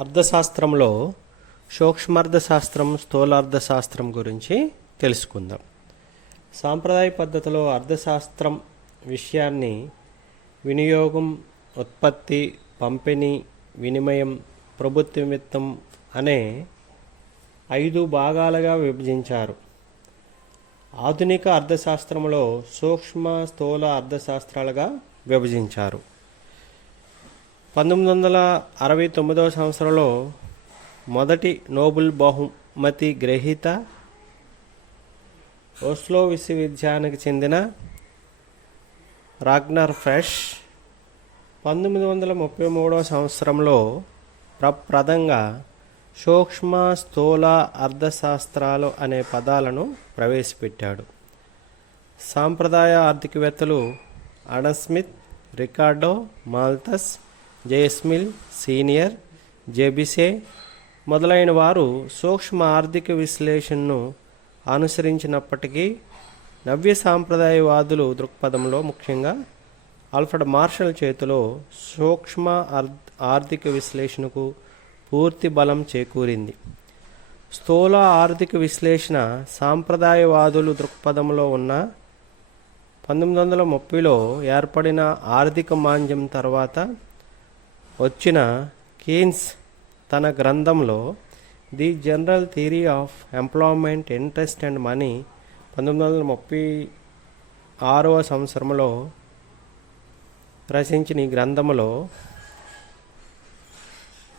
అర్థశాస్త్రంలో సూక్ష్మార్థశాస్త్రం, స్థూలార్థశాస్త్రం గురించి తెలుసుకుందాం. సాంప్రదాయ పద్ధతిలో అర్థశాస్త్రం విషయాన్ని వినియోగం, ఉత్పత్తి, పంపిణీ, వినిమయం, ప్రభుత్వ విత్తం అనే 5 భాగాలుగా విభజించారు. ఆధునిక అర్థశాస్త్రంలో సూక్ష్మ, స్థూల అర్థశాస్త్రాలుగా విభజించారు. 1969 సంవత్సరంలో మొదటి నోబెల్ బహుమతి గ్రహీత, ఓస్లో విశ్వవిద్యాలయానికి చెందిన రాగ్నర్ ఫ్రెష్ 1933 సంవత్సరంలో ప్రప్రదంగా సూక్ష్మ, స్థూల అర్థశాస్త్రాలు అనే పదాలను ప్రవేశపెట్టాడు. సాంప్రదాయ ఆర్థికవేత్తలు Adam Smith, Ricardo Malthus, J S Mill Senior, J B Say మొదలైన వారు సూక్ష్మ ఆర్థిక విశ్లేషణను అనుసరించినప్పటికీ నవ్య సాంప్రదాయవాదులు దృక్పథంలో ముఖ్యంగా ఆల్ఫ్రెడ్ మార్షల్ చేతిలో సూక్ష్మ ఆర్థిక విశ్లేషణకు పూర్తి బలం చేకూరింది. స్థూల ఆర్థిక విశ్లేషణ సాంప్రదాయవాదులు దృక్పథంలో ఉన్న 1930లో ఏర్పడిన ఆర్థిక మాంద్యం తర్వాత వచ్చిన కేన్స్ తన గ్రంథంలో the general theory of employment, interest and money 1936వ సంవత్సరంలో రచించిన ఈ గ్రంథంలో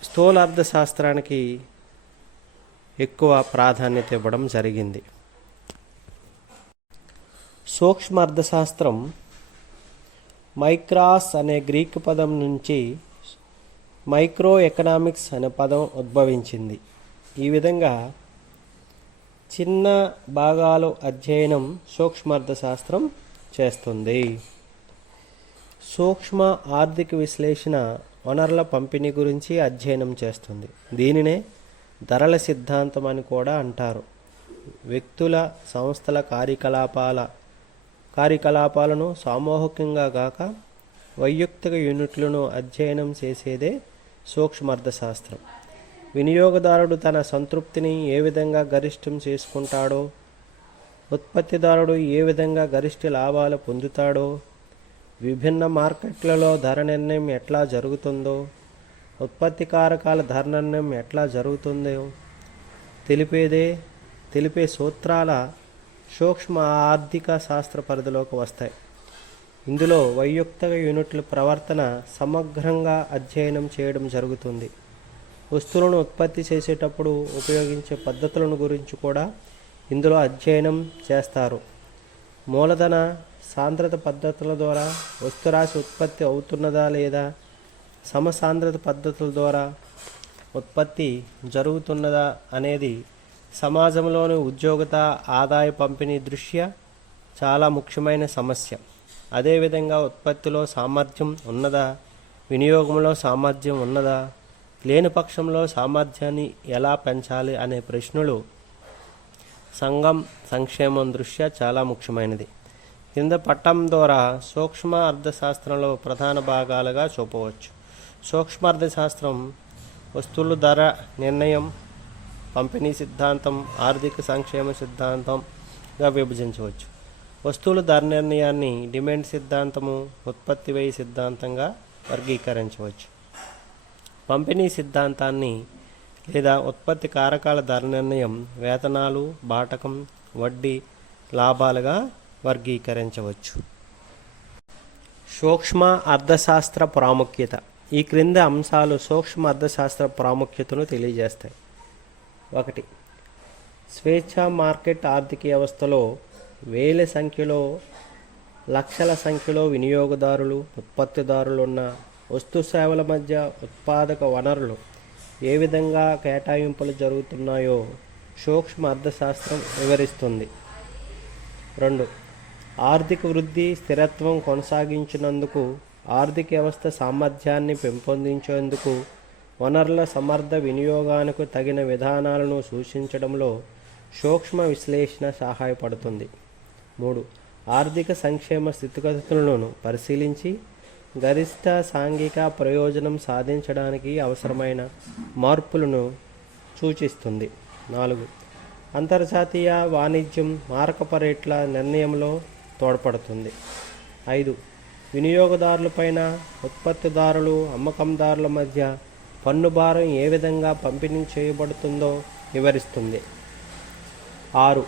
స్థూలార్థశాస్త్రానికి ఎక్కువ ప్రాధాన్యత ఇవ్వడం జరిగింది. సూక్ష్మ అర్థశాస్త్రం మైక్రాస్ అనే గ్రీకు పదం నుంచి మైక్రో ఎకనామిక్స్ అనే పదం ఉద్భవించింది. ఈ విధంగా చిన్న భాగాలు అధ్యయనం సూక్ష్మార్థశాస్త్రం చేస్తుంది. సూక్ష్మ ఆర్థిక విశ్లేషణ వనరుల పంపిణీ గురించి అధ్యయనం చేస్తుంది. దీనినే ధరల సిద్ధాంతం అని కూడా అంటారు. వ్యక్తుల, సంస్థల కార్యకలాపాలను సామూహికంగా గాక వైయక్తిక యూనిట్లను అధ్యయనం చేసేదే సూక్ష్మార్థశాస్త్రం. వినియోగదారుడు తన సంతృప్తిని ఏ విధంగా గరిష్టం చేసుకుంటాడో, ఉత్పత్తిదారుడు ఏ విధంగా గరిష్ట లాభాలు పొందుతాడో, విభిన్న మార్కెట్లలో ధర నిర్ణయం ఎట్లా జరుగుతుందో, ఉత్పత్తి కారకాల ధర నిర్ణయం ఎట్లా జరుగుతుందో తెలిపే సూత్రాల సూక్ష్మ ఆర్థిక శాస్త్ర పరిధిలోకి వస్తాయి. ఇందులో వైయక్తిక యూనిట్ల ప్రవర్తన సమగ్రంగా అధ్యయనం చేయడం జరుగుతుంది. వస్తువులను ఉత్పత్తి చేసేటప్పుడు ఉపయోగించే పద్ధతులను గురించి కూడా ఇందులో అధ్యయనం చేస్తారు. మూలధన సాంద్రత పద్ధతుల ద్వారా వస్తురాశి ఉత్పత్తి అవుతున్నదా లేదా, సమసాంద్రత పద్ధతుల ద్వారా ఉత్పత్తి జరుగుతున్నదా అనేది సమాజంలోని ఉద్యోగత, ఆదాయ పంపిణీ దృష్ట్యా చాలా ముఖ్యమైన సమస్య. అదేవిధంగా ఉత్పత్తిలో సామర్థ్యం ఉన్నదా, వినియోగంలో సామర్థ్యం ఉన్నదా, లేని పక్షంలో సామర్థ్యాన్ని ఎలా పెంచాలి అనే ప్రశ్నలు సంఘం సంక్షేమం దృష్ట్యా చాలా ముఖ్యమైనది. కింద పట్టం ద్వారా సూక్ష్మ అర్థశాస్త్రంలో ప్రధాన భాగాలుగా చూపవచ్చు. సూక్ష్మార్థశాస్త్రం వస్తువుల ధర నిర్ణయం, పంపిణీ సిద్ధాంతం, ఆర్థిక సంక్షేమ సిద్ధాంతంగా విభజించవచ్చు. వస్తువుల ధర నిర్ణయాన్ని డిమాండ్ సిద్ధాంతము, ఉత్పత్తి వ్యయ సిద్ధాంతంగా వర్గీకరించవచ్చు. పంపిణీ సిద్ధాంతాన్ని లేదా ఉత్పత్తి కారకాల ధర నిర్ణయం, వేతనాలు, బాటకం, వడ్డీ, లాభాలుగా వర్గీకరించవచ్చు. సూక్ష్మ అర్థశాస్త్ర ప్రాముఖ్యత. ఈ క్రింది అంశాలు సూక్ష్మ అర్థశాస్త్ర ప్రాముఖ్యతను తెలియజేస్తాయి. 1. స్వేచ్ఛా మార్కెట్ ఆర్థిక వ్యవస్థలో వేల సంఖ్యలో, లక్షల సంఖ్యలో వినియోగదారులు, ఉత్పత్తిదారులు ఉన్న వస్తు సేవల మధ్య ఉత్పాదక వనరులు ఏ విధంగా కేటాయింపులు జరుగుతున్నాయో సూక్ష్మ అర్థశాస్త్రం వివరిస్తుంది. 2. ఆర్థిక వృద్ధి, స్థిరత్వం కొనసాగించినందుకు, ఆర్థిక వ్యవస్థ సామర్థ్యాన్ని పెంపొందించేందుకు వనరుల సమర్థ వినియోగానికి తగిన విధానాలను సూచించడంలో సూక్ష్మ విశ్లేషణ సహాయపడుతుంది. 3. ఆర్థిక సంక్షేమ స్థితిగతులను పరిశీలించి గరిష్ట సాంఘిక ప్రయోజనం సాధించడానికి అవసరమైన మార్పులను సూచిస్తుంది. 4. అంతర్జాతీయ వాణిజ్యం మారకపు రేట్ల నిర్ణయంలో తోడ్పడుతుంది. 5. వినియోగదారులపైన ఉత్పత్తిదారులు, అమ్మకందారుల మధ్య పన్ను భారం ఏ విధంగా పంపిణీ చేయబడుతుందో వివరిస్తుంది. 6.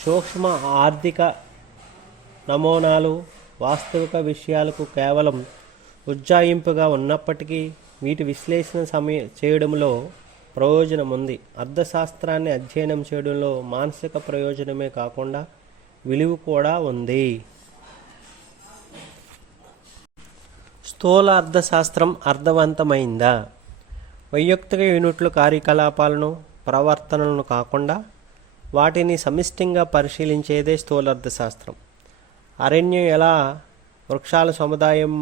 సూక్ష్మ ఆర్థిక నమూనాలు వాస్తవిక విషయాలకు కేవలం ఉజ్జాయింపుగా ఉన్నప్పటికీ వీటి విశ్లేషణ చేయడంలో ప్రయోజనం ఉంది. అర్థశాస్త్రాన్ని అధ్యయనం చేయడంలో మానసిక ప్రయోజనమే కాకుండా విలువ కూడా ఉంది. స్థూల అర్థశాస్త్రం అర్థవంతమైందా? వైయక్తిక యూనిట్లు కార్యకలాపాలను, ప్రవర్తనలను కాకుండా వాటిని సమిష్టిగా పరిశీలించేదే స్థూల అర్థశాస్త్రం. అరణ్యం ఎలా వృక్షాల సముదాయం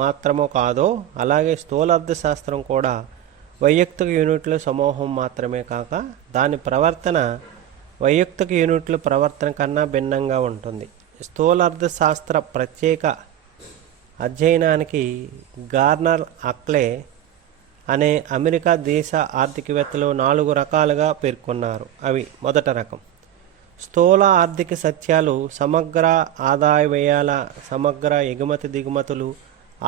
మాత్రమో కాదో అలాగే స్థూల అర్థశాస్త్రం కూడా వైయక్తిక యూనిట్ల సమూహం మాత్రమే కాక దాని ప్రవర్తన వైయక్తిక యూనిట్ల ప్రవర్తన కన్నా భిన్నంగా ఉంటుంది. స్థూల అర్థశాస్త్ర ప్రత్యేక అధ్యయనానికి గార్నర్ అక్లే అనే అమెరికా దేశ ఆర్థికవేత్తలు 4 రకాలుగా పేర్కొన్నారు. అవి: మొదటి రకం స్థూల ఆర్థిక సత్యాలు సమగ్ర ఆదాయ వ్యయాల, సమగ్ర ఎగుమతి దిగుమతులు,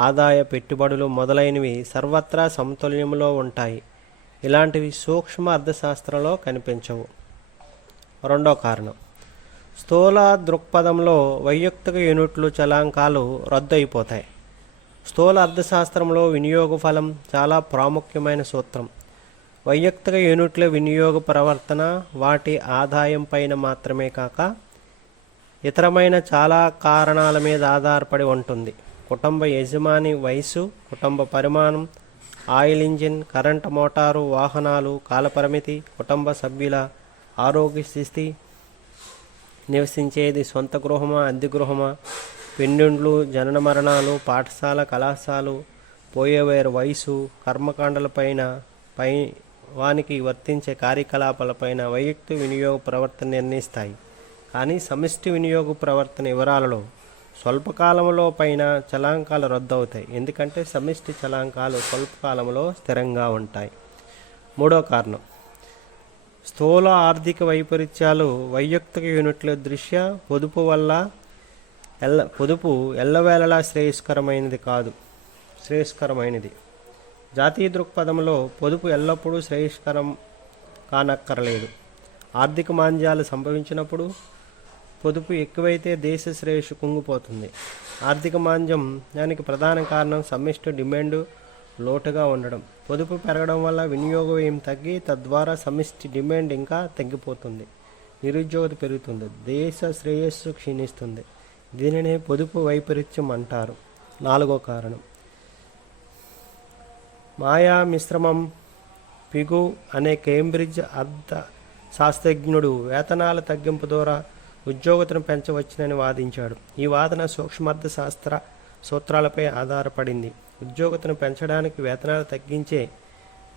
ఆదాయ పెట్టుబడులు మొదలైనవి సర్వత్రా సమతుల్యంలో ఉంటాయి. ఇలాంటివి సూక్ష్మ అర్థశాస్త్రంలో కనిపించవు. రెండో కారణం స్థూల దృక్పథంలో వైయక్తిక యూనిట్లు చలాంకాలు రద్దు అయిపోతాయి. స్థూల అర్థశాస్త్రంలో వినియోగ ఫలం చాలా ప్రాముఖ్యమైన సూత్రం. వైయక్తిక యూనిట్ల వినియోగ ప్రవర్తన వాటి ఆదాయం పైన మాత్రమే కాక ఇతరమైన చాలా కారణాల మీద ఆధారపడి ఉంటుంది. కుటుంబ యజమాని వయసు, కుటుంబ పరిమాణం, ఆయిల్ ఇంజిన్, కరెంటు మోటారు వాహనాలు, కాలపరిమితి, కుటుంబ సభ్యుల ఆరోగ్య స్థితి, నివసించేది సొంత గృహమా అద్దె గృహమా, పెండిండ్లు, జనన మరణాలు, పాఠశాల కళాశాలలు, పోయేవారి వయసు, కర్మకాండలపైన వానికి వర్తించే కార్యకలాపాలపైన వైయక్తిక వినియోగ ప్రవర్తన నిర్ణయిస్తాయి. కానీ సమిష్టి వినియోగ ప్రవర్తన వివరాలలో స్వల్పకాలంలో పైన చలాంకాలు రద్దు అవుతాయి, ఎందుకంటే సమిష్టి చలాంకాలు స్వల్పకాలంలో స్థిరంగా ఉంటాయి. మూడో కారణం స్థూల ఆర్థిక వైపరీత్యాలు వైయక్తిక యూనిట్ల దృష్ట్యా పొదుపు ఎల్లవేళలా శ్రేయస్కరమైనది. జాతీయ దృక్పథంలో పొదుపు ఎల్లప్పుడూ శ్రేయస్కరం కానక్కరలేదు. ఆర్థిక మాంద్యాలు సంభవించినప్పుడు పొదుపు ఎక్కువైతే దేశ శ్రేయస్సు కుంగిపోతుంది. ఆర్థిక మాంద్యం దానికి ప్రధాన కారణం సమిష్టి డిమాండ్ లోటుగా ఉండడం. పొదుపు పెరగడం వల్ల వినియోగ వ్యయం తగ్గి తద్వారా సమిష్టి డిమాండ్ ఇంకా తగ్గిపోతుంది. నిరుద్యోగత పెరుగుతుంది, దేశ శ్రేయస్సు క్షీణిస్తుంది. దీనినే పొదుపు వైపరీత్యం అంటారు. నాలుగో కారణం మాయా మిశ్రమం. పిగు అనే కేంబ్రిడ్జ్ అర్థ శాస్త్రజ్ఞుడు వేతనాల తగ్గింపు ద్వారా ఉద్యోగతను పెంచవచ్చునని వాదించాడు. ఈ వాదన సూక్ష్మార్థశాస్త్ర సూత్రాలపై ఆధారపడింది. ఉద్యోగతను పెంచడానికి వేతనాలు తగ్గించే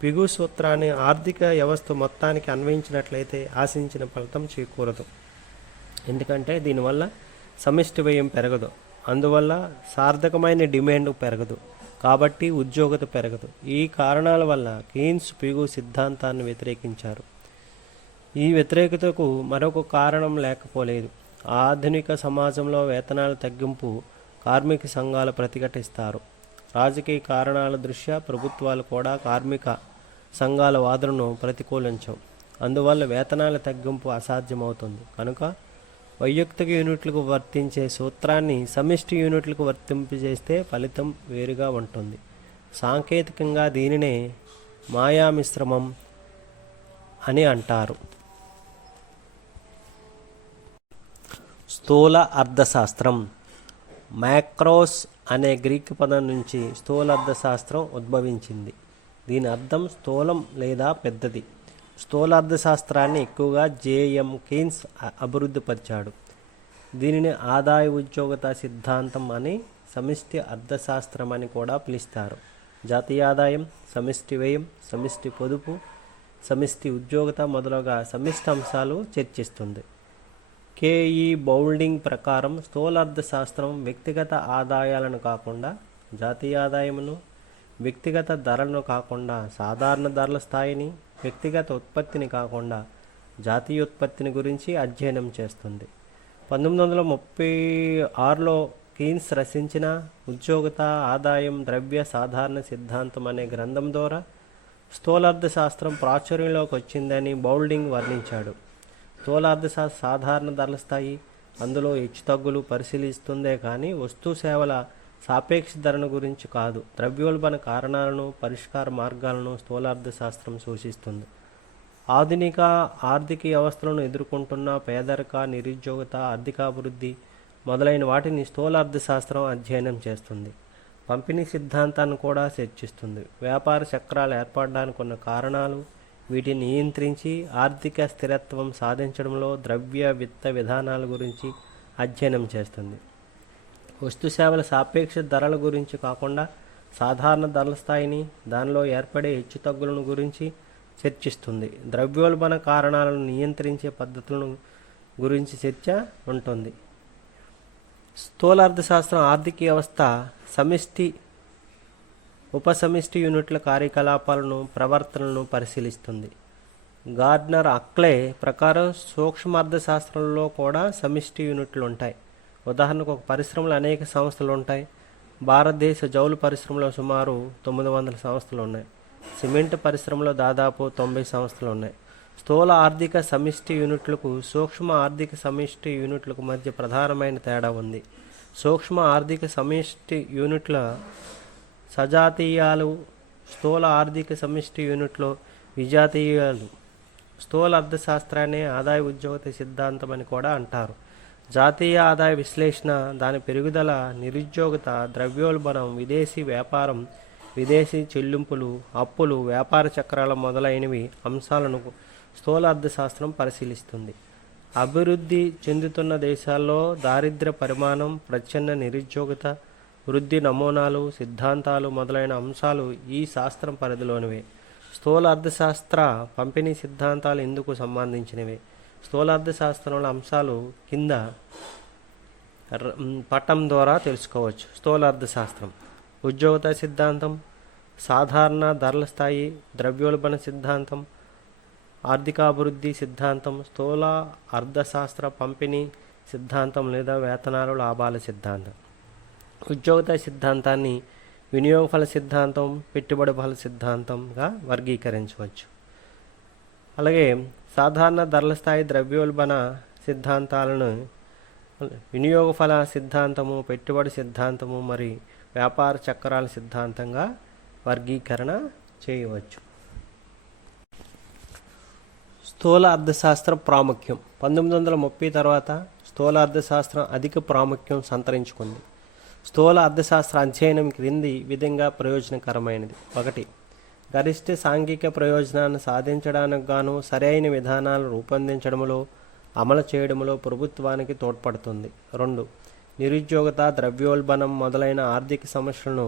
పిగు సూత్రాన్ని ఆర్థిక వ్యవస్థ మొత్తానికి అన్వయించినట్లయితే ఆశించిన ఫలితం చేకూరదు, ఎందుకంటే దీనివల్ల సమిష్టి వ్యయం పెరగదు, అందువల్ల సార్థకమైన డిమాండ్ పెరగదు, కాబట్టి ఉద్యోగత పెరగదు. ఈ కారణాల వల్ల కీన్స్ పిగు సిద్ధాంతాన్ని వ్యతిరేకించారు. ఈ వ్యతిరేకతకు మరొక కారణం లేకపోలేదు. ఆధునిక సమాజంలో వేతనాల తగ్గింపు కార్మిక సంఘాలు ప్రతిఘటిస్తారు. రాజకీయ కారణాల దృష్ట్యా ప్రభుత్వాలు కూడా కార్మిక సంఘాల వాదనను ప్రతికూలించవు. అందువల్ల వేతనాల తగ్గింపు అసాధ్యమవుతుంది. కనుక వైయక్తిక యూనిట్లకు వర్తించే సూత్రాన్ని సమిష్టి యూనిట్లకు వర్తింపజేస్తే ఫలితం వేరుగా ఉంటుంది. సాంకేతికంగా దీనినే మాయా మిశ్రమం అని అంటారు. స్థూల అర్థశాస్త్రం. మ్యాక్రోస్ అనే గ్రీక్ పదం నుంచి స్థూల అర్థశాస్త్రం ఉద్భవించింది. దీని అర్థం స్థూలం లేదా పెద్దది. స్థూల అర్థశాస్త్రాన్ని ఎక్కువగా జేఎం కీన్స్ అభివృద్ధిపరిచాడు. దీనిని ఆదాయ ఉద్యోగత సిద్ధాంతం అని, సమిష్టి అర్థశాస్త్రం అని కూడా పిలుస్తారు. జాతీయ ఆదాయం, సమిష్టి వ్యయం, సమిష్టి పొదుపు, సమిష్టి ఉద్యోగత మొదలుగా సమిష్టి అంశాలు చర్చిస్తుంది. కేఈ బౌల్డింగ్ ప్రకారం స్థూలార్థశాస్త్రం వ్యక్తిగత ఆదాయాలను కాకుండా జాతీయ ఆదాయమును, వ్యక్తిగత ధరలను కాకుండా సాధారణ ధరల స్థాయిని, వ్యక్తిగత ఉత్పత్తిని కాకుండా జాతీయ ఉత్పత్తిని గురించి అధ్యయనం చేస్తుంది. 1936లో కీన్స్ రచించిన ఉద్యోగత, ఆదాయం, ద్రవ్య సాధారణ సిద్ధాంతం అనే గ్రంథం ద్వారా స్థూలార్థశాస్త్రం ప్రాచుర్యంలోకి వచ్చిందని బౌల్డింగ్ వర్ణించాడు. స్థూలార్థశాస్త్రం సాధారణ ధరల స్థాయి, అందులో హెచ్చుతగ్గులు పరిశీలిస్తుందే కానీ వస్తు సేవల సాపేక్ష ధరను గురించి కాదు. ద్రవ్యోల్బణ కారణాలను, పరిష్కార మార్గాలను స్థూలార్థశాస్త్రం సూచిస్తుంది. ఆధునిక ఆర్థిక వ్యవస్థలను ఎదుర్కొంటున్న పేదరిక, నిరుద్యోగత, ఆర్థికాభివృద్ధి మొదలైన వాటిని స్థూలార్థశాస్త్రం అధ్యయనం చేస్తుంది. పంపిణీ సిద్ధాంతాన్ని కూడా చర్చిస్తుంది. వ్యాపార చక్రాలు ఏర్పడడానికి ఉన్న కారణాలు, వీటిని నియంత్రించి ఆర్థిక స్థిరత్వం సాధించడంలో ద్రవ్య విత్త విధానాల గురించి అధ్యయనం చేస్తుంది. వస్తు సేవల సాపేక్ష ధరల గురించి కాకుండా సాధారణ ధరల స్థాయిని, దానిలో ఏర్పడే హెచ్చుతగ్గులను గురించి చర్చిస్తుంది. ద్రవ్యోల్బణ కారణాలను నియంత్రించే పద్ధతులను గురించి చర్చ ఉంటుంది. స్థూలార్థశాస్త్రం ఆర్థిక వ్యవస్థ సమిష్టి, ఉపసమిష్టి యూనిట్ల కార్యకలాపాలను, ప్రవర్తనలను పరిశీలిస్తుంది. గార్డ్నర్ అక్లే ప్రకారం సూక్ష్మార్థశాస్త్రంలో కూడా సమిష్టి యూనిట్లు ఉంటాయి. ఉదాహరణకు ఒక పరిశ్రమలో అనేక సంస్థలు ఉంటాయి. భారతదేశ జౌలు పరిశ్రమలో సుమారు 900 సంస్థలు ఉన్నాయి. సిమెంట్ పరిశ్రమలో దాదాపు 90 సంస్థలు ఉన్నాయి. స్థూల ఆర్థిక సమిష్టి యూనిట్లకు సూక్ష్మ ఆర్థిక సమిష్టి యూనిట్లకు మధ్య ప్రధానమైన తేడా ఉంది. సూక్ష్మ ఆర్థిక సమిష్టి యూనిట్ల సజాతీయాలు, స్థూల ఆర్థిక సమిష్టి యూనిట్లో విజాతీయాలు. స్థూల అర్థశాస్త్రాన్ని ఆదాయ ఉద్యోగత సిద్ధాంతం అని కూడా అంటారు. జాతీయ ఆదాయ విశ్లేషణ, దాని పెరుగుదల, నిరుద్యోగత, ద్రవ్యోల్బణం, విదేశీ వ్యాపారం, విదేశీ చెల్లింపులు, అప్పులు, వ్యాపార చక్రాల మొదలైనవి అంశాలను స్థూల అర్థశాస్త్రం పరిశీలిస్తుంది. అభివృద్ధి చెందుతున్న దేశాల్లో దారిద్ర్య పరిమాణం, ప్రచ్ఛన్న నిరుద్యోగత, వృద్ధి నమూనాలు, సిద్ధాంతాలు మొదలైన అంశాలు ఈ శాస్త్రం పరిధిలోనివే. స్థూల అర్థశాస్త్ర పంపిణీ సిద్ధాంతాలు ఇందుకు సంబంధించినవి. స్థూల అర్థశాస్త్రంలో అంశాలు కింద పటం ద్వారా తెలుసుకోవచ్చు. స్థూల అర్థశాస్త్రం: ఉద్యోగత సిద్ధాంతం, సాధారణ ధరల స్థాయి, ద్రవ్యోల్బణ సిద్ధాంతం, ఆర్థికాభివృద్ధి సిద్ధాంతం, స్థూల అర్థశాస్త్ర పంపిణీ సిద్ధాంతం లేదా వేతనాలు, లాభాల సిద్ధాంతం. ఉద్యోగత సిద్ధాంతాన్ని వినియోగ ఫల సిద్ధాంతం, పెట్టుబడి ఫల సిద్ధాంతంగా వర్గీకరించవచ్చు. అలాగే సాధారణ ధరల స్థాయి, ద్రవ్యోల్బణ సిద్ధాంతాలను వినియోగ ఫల సిద్ధాంతము, పెట్టుబడి సిద్ధాంతము మరియు వ్యాపార చక్రాల సిద్ధాంతంగా వర్గీకరణ చేయవచ్చు. స్థూల అర్థశాస్త్ర ప్రాముఖ్యం: 1930 తర్వాత స్థూల అర్థశాస్త్రం అధిక ప్రాముఖ్యం సంతరించుకుంది. స్థూల అర్థశాస్త్ర అధ్యయనం క్రింది విధంగా ప్రయోజనకరమైనది. 1. గరిష్ట సాంఘిక ప్రయోజనాన్ని సాధించడానికి గాను సరైన విధానాలు రూపొందించడంలో, అమలు చేయడంలో ప్రభుత్వానికి తోడ్పడుతుంది. 2. నిరుద్యోగత, ద్రవ్యోల్బణం మొదలైన ఆర్థిక సమస్యలను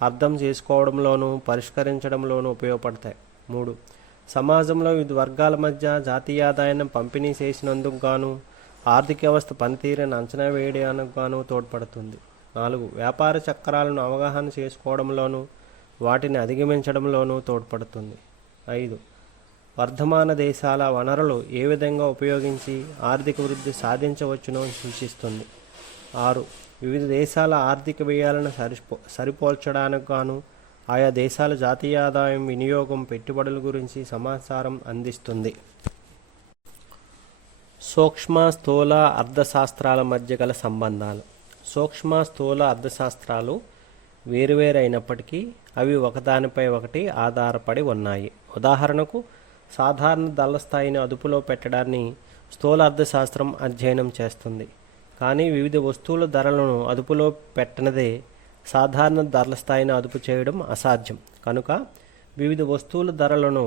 అర్థం చేసుకోవడంలోనూ పరిష్కరించడంలోనూ ఉపయోగపడతాయి. 3. సమాజంలో వివిధ వర్గాల మధ్య జాతీయ ఆదాయాన్ని పంపిణీ చేసినందుకు గాను ఆర్థిక వ్యవస్థ పనితీరును అంచనా వేయడానికి గాను తోడ్పడుతుంది. 4. వ్యాపార చక్రాలను అవగాహన చేసుకోవడంలోనూ వాటిని అధిగమించడంలోనూ తోడ్పడుతుంది. 5. వర్ధమాన దేశాల వనరులు ఏ విధంగా ఉపయోగించి ఆర్థిక వృద్ధి సాధించవచ్చునో సూచిస్తుంది. 6. వివిధ దేశాల ఆర్థిక వ్యయాలను సరిపోల్చడానికి గాను ఆయా దేశాల జాతీయ ఆదాయం, వినియోగం, పెట్టుబడుల గురించి సమాచారం అందిస్తుంది. సూక్ష్మ స్థూల అర్థశాస్త్రాల మధ్య గల సంబంధాలు. సూక్ష్మ స్థూల అర్థశాస్త్రాలు వేరువేరైనప్పటికీ అవి ఒకదానిపై ఒకటి ఆధారపడి ఉన్నాయి. ఉదాహరణకు సాధారణ ధరల స్థాయిని అదుపులో పెట్టడాన్ని స్థూల అర్థశాస్త్రం అధ్యయనం చేస్తుంది. కానీ వివిధ వస్తువుల ధరలను అదుపులో పెట్టనిదే సాధారణ ధరల స్థాయిని అదుపు చేయడం అసాధ్యం. కనుక వివిధ వస్తువుల ధరలను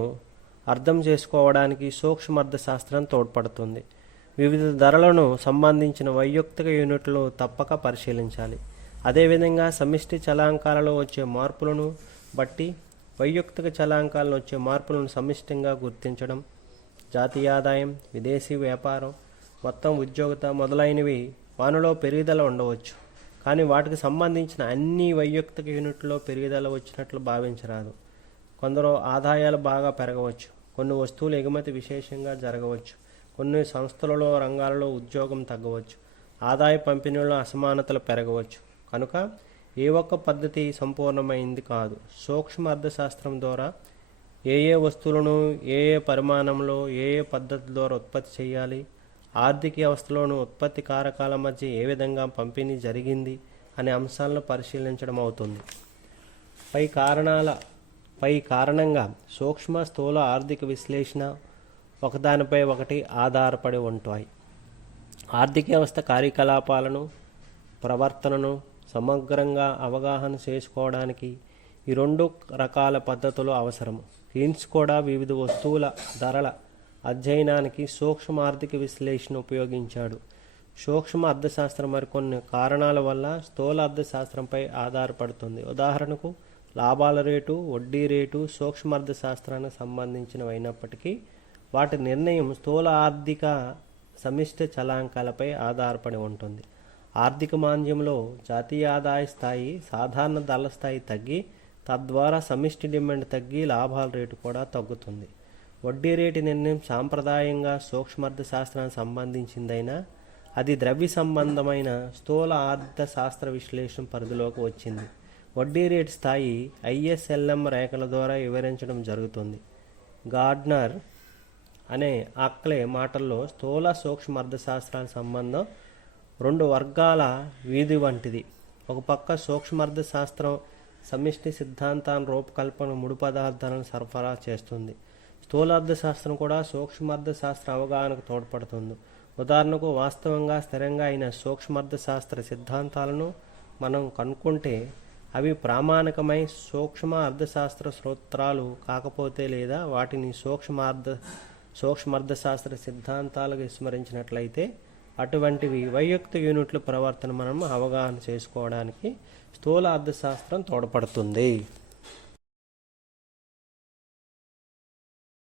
అర్థం చేసుకోవడానికి సూక్ష్మ అర్థశాస్త్రం తోడ్పడుతుంది. వివిధ ధరలను సంబంధించిన వైయక్తిక యూనిట్లు తప్పక పరిశీలించాలి. అదేవిధంగా సమిష్టి చలాంకాలలో వచ్చే మార్పులను బట్టి వైయక్తిక చలాంకాలను వచ్చే మార్పులను సమిష్టిగా గుర్తించడం, జాతీయ ఆదాయం, విదేశీ వ్యాపారం, మొత్తం ఉద్యోగత మొదలైనవి వానిలో పెరుగుదల ఉండవచ్చు, కానీ వాటికి సంబంధించిన అన్ని వైయక్తిక యూనిట్లో పెరుగుదల వచ్చినట్లు భావించరాదు. కొందరు ఆదాయాలు బాగా పెరగవచ్చు, కొన్ని వస్తువులు ఎగుమతి విశేషంగా జరగవచ్చు, కొన్ని సంస్థలలో రంగాలలో ఉద్యోగం తగ్గవచ్చు, ఆదాయ పంపిణీలో అసమానతలు పెరగవచ్చు. కనుక ఏ ఒక్క పద్ధతి సంపూర్ణమైంది కాదు. సూక్ష్మ అర్థశాస్త్రం ద్వారా ఏ ఏ వస్తువులను ఏ ఏ పరిమాణంలో ఏ ఏ పద్ధతి ద్వారా ఉత్పత్తి చేయాలి, ఆర్థిక వ్యవస్థలోని ఉత్పత్తి కారకాల మధ్య ఏ విధంగా పంపిణీ జరిగింది అనే అంశాలను పరిశీలించడం అవుతుంది. పై కారణంగా సూక్ష్మ స్థూల ఆర్థిక విశ్లేషణ ఒకదానిపై ఒకటి ఆధారపడి ఉంటాయి. ఆర్థిక వ్యవస్థ కార్యకలాపాలను ప్రవర్తనను సమగ్రంగా అవగాహన చేసుకోవడానికి ఈ రెండు రకాల పద్ధతులు అవసరం. కీన్స్ కూడా వివిధ వస్తువుల ధరల అధ్యయనానికి సూక్ష్మ ఆర్థిక విశ్లేషణ ఉపయోగించాడు. సూక్ష్మ అర్థశాస్త్రం మరికొన్ని కారణాల వల్ల స్థూల అర్థశాస్త్రంపై ఆధారపడుతుంది. ఉదాహరణకు లాభాల రేటు, వడ్డీ రేటు సూక్ష్మ అర్థశాస్త్రానికి సంబంధించినవి అయినప్పటికీ వాటి నిర్ణయం స్థూల ఆర్థిక సమిష్టి చలాంకాలపై ఆధారపడి ఉంటుంది. ఆర్థిక మాంద్యంలో జాతీయ ఆదాయ స్థాయి, సాధారణ ధరల స్థాయి తగ్గి తద్వారా సమిష్టి డిమాండ్ తగ్గి లాభాల రేటు కూడా తగ్గుతుంది. వడ్డీ రేటు నిర్ణయం సాంప్రదాయంగా సూక్ష్మార్థశాస్త్రానికి సంబంధించిందైనా అది ద్రవ్య సంబంధమైన స్థూల అర్థశాస్త్ర విశ్లేషణ పరిధిలోకి వచ్చింది. వడ్డీ రేటు స్థాయి ISLM రేఖల ద్వారా వివరించడం జరుగుతుంది. గార్డ్నర్ అనే ఆక్లే మాటల్లో స్థూల సూక్ష్మ అర్థశాస్త్రాల సంబంధం రెండు వర్గాల వీధి వంటిది. ఒక పక్క సూక్ష్మార్థశాస్త్రం సమిష్టి సిద్ధాంతాన్ని రూపకల్పన ముడి పదార్థాలను సరఫరా చేస్తుంది. స్థూలార్థశాస్త్రం కూడా సూక్ష్మార్థశాస్త్ర అవగాహనకు తోడ్పడుతుంది. ఉదాహరణకు వాస్తవంగా స్థిరంగా అయిన సూక్ష్మార్థశాస్త్ర సిద్ధాంతాలను మనం కనుక్కుంటే అవి ప్రామాణికమై సూక్ష్మ అర్థశాస్త్ర సూత్రాలు కాకపోతే లేదా వాటిని సూక్ష్మార్థశాస్త్ర సిద్ధాంతాలకు విస్మరించినట్లయితే అటువంటివి వైయక్తిక యూనిట్ల ప్రవర్తన మనం అవగాహన చేసుకోవడానికి స్థూల అర్థశాస్త్రం తోడ్పడుతుంది.